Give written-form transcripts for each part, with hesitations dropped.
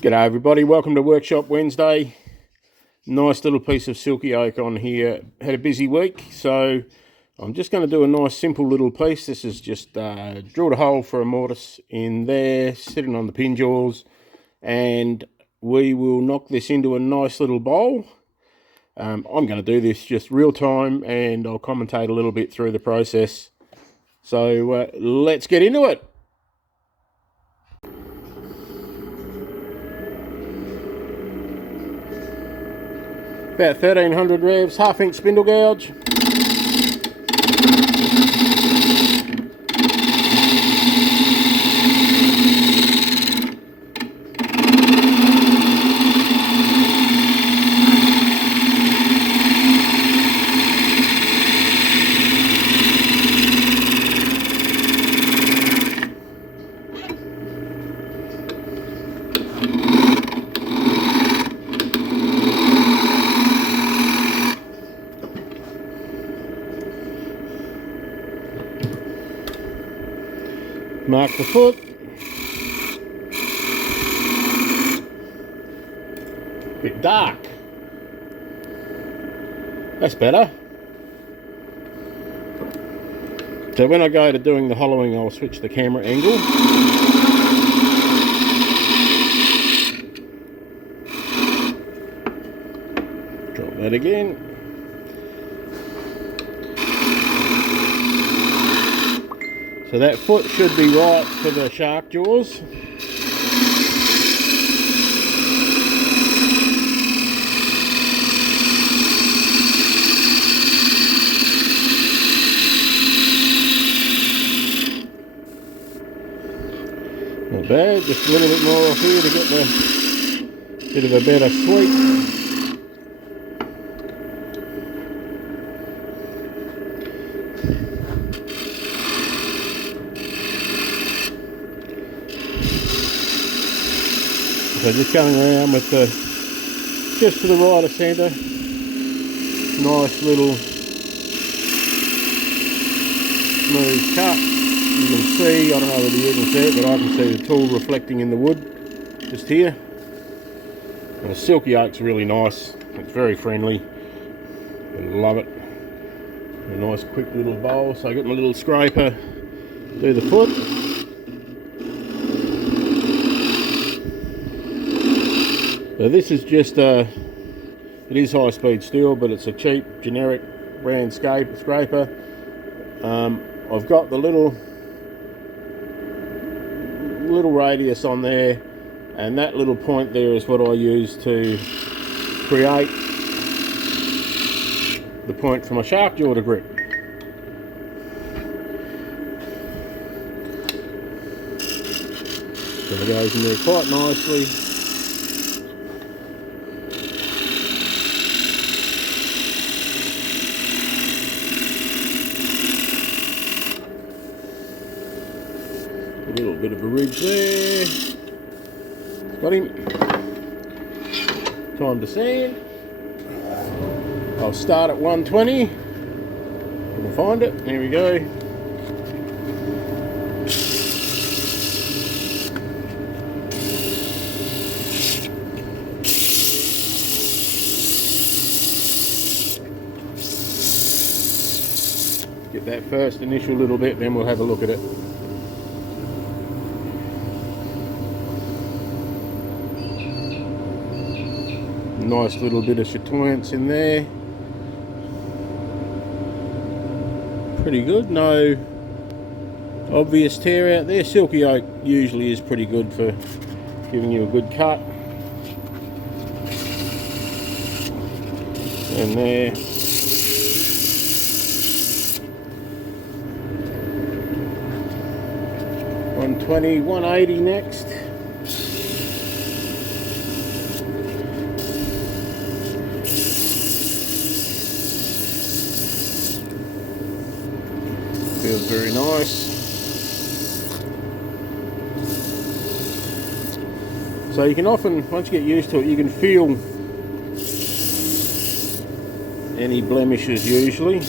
G'day everybody, welcome to Workshop Wednesday. Nice little piece of Silky Oak on here. Had a busy week, so I'm just going to do a nice simple little piece. This is just drilled a hole for a mortise in there, sitting on the pin jaws, and we will knock this into a nice little bowl. I'm going to do this just real time, and I'll commentate a little bit through the process. So let's get into it. About 1300 revs, half-inch spindle gouge. Mark the foot. Bit dark. That's better. So when I go to doing the hollowing, I'll switch the camera angle. Drop that again. So that foot should be right for the shark jaws. Not bad, just a little bit more off here to get the bit of a better sweep. So just coming around with the, just to the right of centre, nice little smooth cut. You can see, I don't know whether you can see it, but I can see the tool reflecting in the wood, just here. And the Silky Oak's really nice, it's very friendly, I love it. A nice quick little bowl, so I got my little scraper, do the foot. So this is just it is high speed steel, but it's a cheap generic brand scraper. I've got the little radius on there, and that little point there is what I use to create the point for my shark jaw to grip. So it goes in there quite nicely. A little bit of a ridge there. Got him. Time to sand. I'll start at 120. We'll find it. There we go. Get that first initial little bit, then we'll have a look at it. Nice little bit of chatoyance in there. Pretty good, no obvious tear out there. Silky Oak usually is pretty good for giving you a good cut. And there. $120, $180 next. Feels very nice. So you can often, once you get used to it, you can feel any blemishes usually.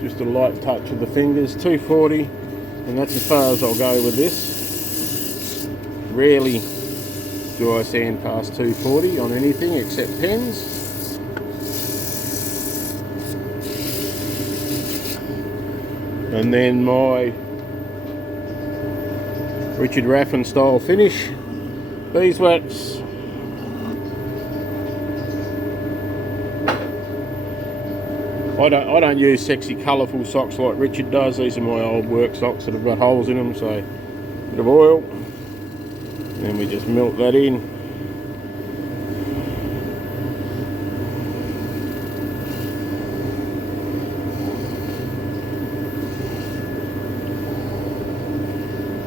Just a light touch of the fingers. 240, and that's as far as I'll go with this. Rarely dry sand past 240 on anything except pens. And then my Richard Raffin style finish, beeswax. I don't use sexy colourful socks like Richard does. These are my old work socks that have got holes in them, so a bit of oil, and then we just melt that in.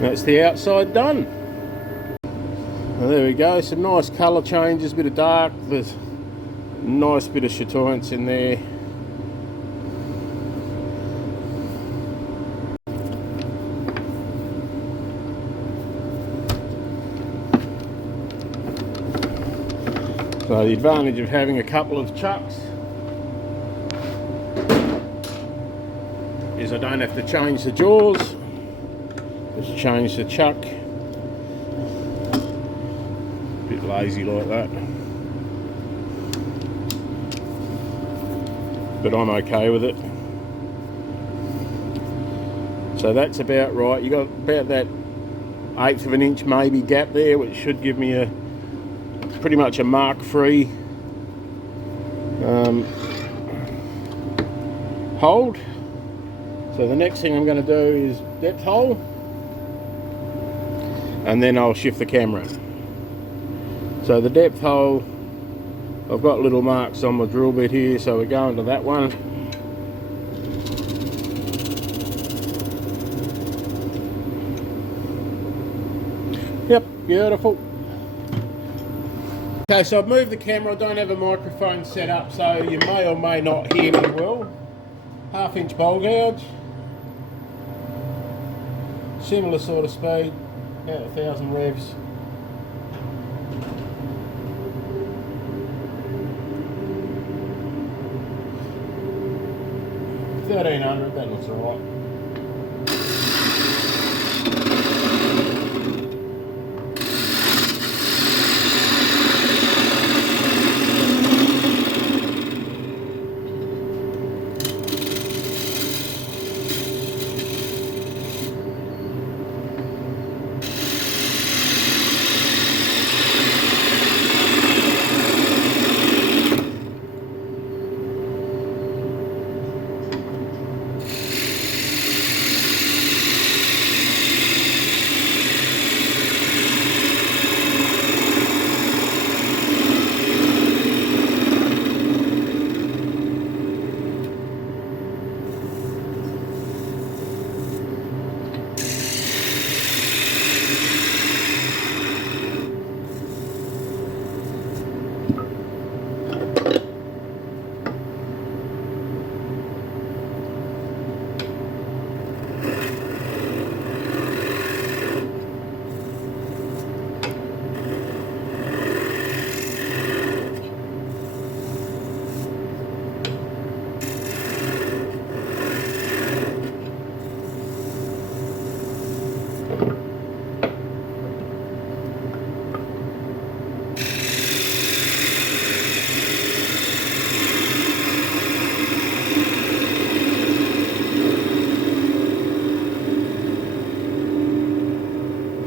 That's the outside done. Well, there we go, some nice colour changes, a bit of dark, there's a nice bit of chatoyance in there. So the advantage of having a couple of chucks is I don't have to change the jaws, just change the chuck. A bit lazy like that, but I'm okay with it. So that's about right. You got about that 1/8 of an inch maybe gap there, which should give me a pretty much a mark-free hold. So the next thing I'm going to do is depth hole, and then I'll shift the camera. So the depth hole, I've got little marks on my drill bit here, so we're going to that one. Yep, beautiful. Okay, so I've moved the camera. I don't have a microphone set up, so you may or may not hear me well. 1/2 inch bowl gouge. Similar sort of speed, about 1,000 revs. $1,300, that looks alright.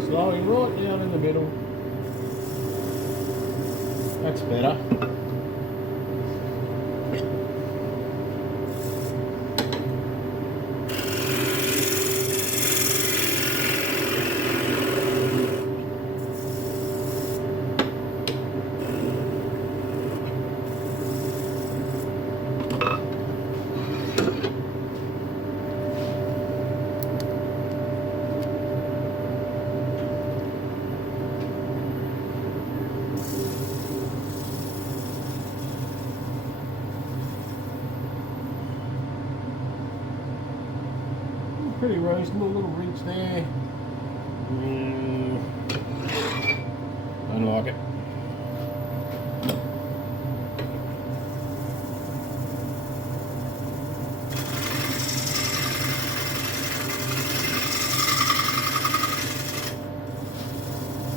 Slowing right down in the middle. That's better. Pretty reasonable, little ridge there. Don't like it.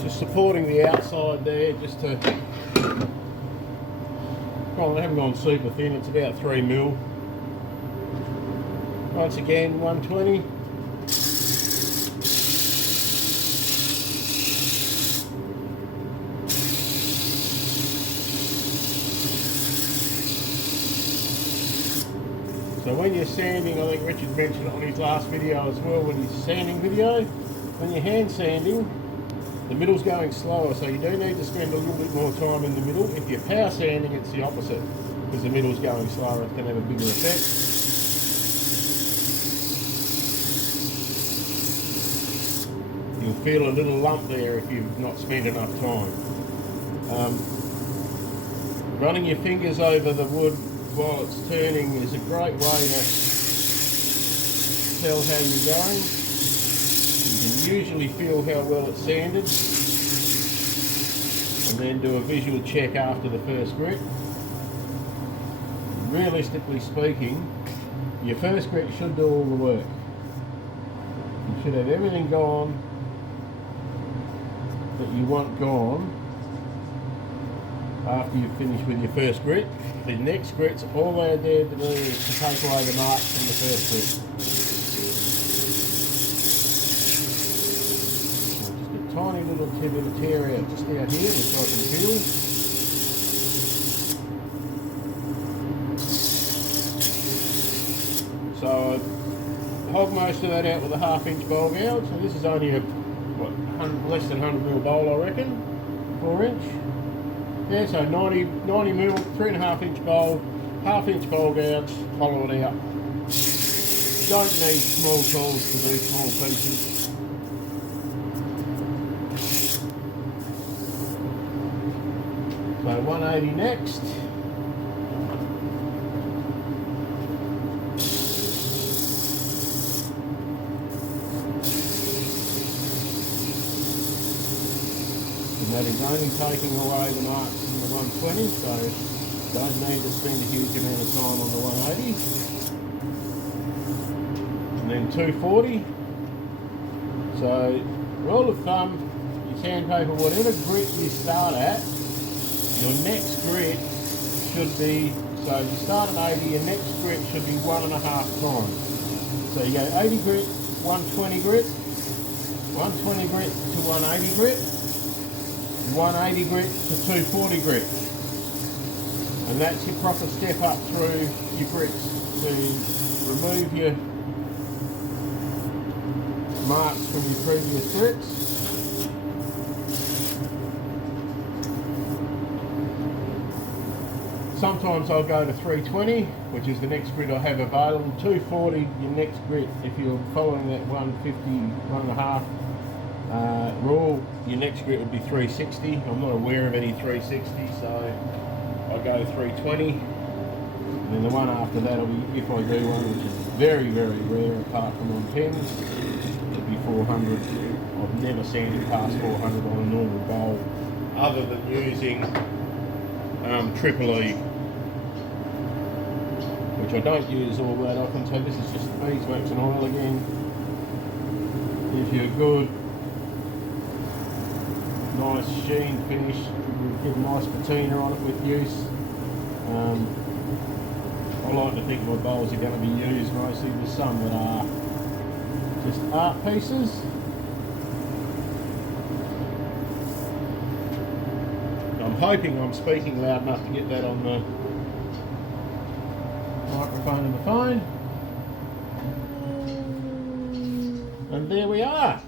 just supporting the outside there, just to, well, I haven't gone super thin, it's about 3mm. Once again, 120. So when you're sanding, I think Richard mentioned it on his last video as well, when he's sanding video, when you're hand sanding, the middle's going slower, so you do need to spend a little bit more time in the middle. If you're power sanding, it's the opposite, because the middle's going slower, it's going to have a bigger effect. You'll feel a little lump there if you've not spent enough time. Running your fingers over the wood while it's turning is a great way to tell how you're going. You can usually feel how well it's sanded, and then do a visual check after the first grit. Realistically speaking, your first grit should do all the work. You should have everything gone that you want gone after you've finished with your first grit. The next grits, all they're there to do is to take away the marks from the first grit. Just a tiny little bit of tear out just out here, which I can feel. So I hog most of that out with a 1/2 inch bowl gouge. So this is only a less than 100mm bowl, I reckon, 4 inch. Yeah, so 90mm, 3.5 inch bowl, 1/2 inch bowl gouge, hollow it out. Don't need small tools to do small pieces. So 180 next. That is only taking away the marks from the 120, so don't need to spend a huge amount of time on the 180. And then 240. So, rule of thumb, your sandpaper, whatever grit you start at, your next grit should be, so if you start at 80, your next grit should be 1.5 times. So you go 80 grit, 120 grit, 120 grit to 180 grit, 180 grit to 240 grit, and that's your proper step up through your grits to remove your marks from your previous grits. Sometimes I'll go to 320, which is the next grit I have available. 240, your next grit, if you're following that 150, 1.5 rule, your next grit would be 360. I'm not aware of any 360, so I go 320. And then the one after that will be, if I do one, which is very, very rare apart from on pens, it'll be 400. I've never sanded past 400 on a normal bowl, other than using Triple E, which I don't use all that often, so this is just beeswax and oil again. Gives you a good, nice sheen finish, get a nice patina on it with use. I like to think my bowls are going to be used mostly. There's some that are just art pieces. I'm hoping I'm speaking loud enough to get that on the microphone of the phone. And there we are.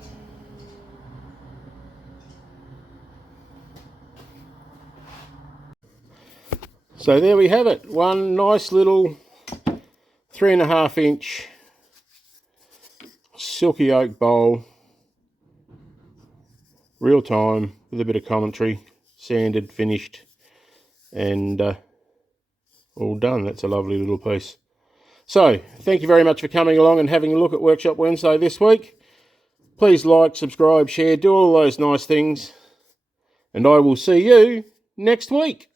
So there we have it. One nice little 3.5 inch Silky Oak bowl. Real time with a bit of commentary. Sanded, finished, and all done. That's a lovely little piece. So, thank you very much for coming along and having a look at Workshop Wednesday this week. Please like, subscribe, share, do all those nice things, and I will see you next week.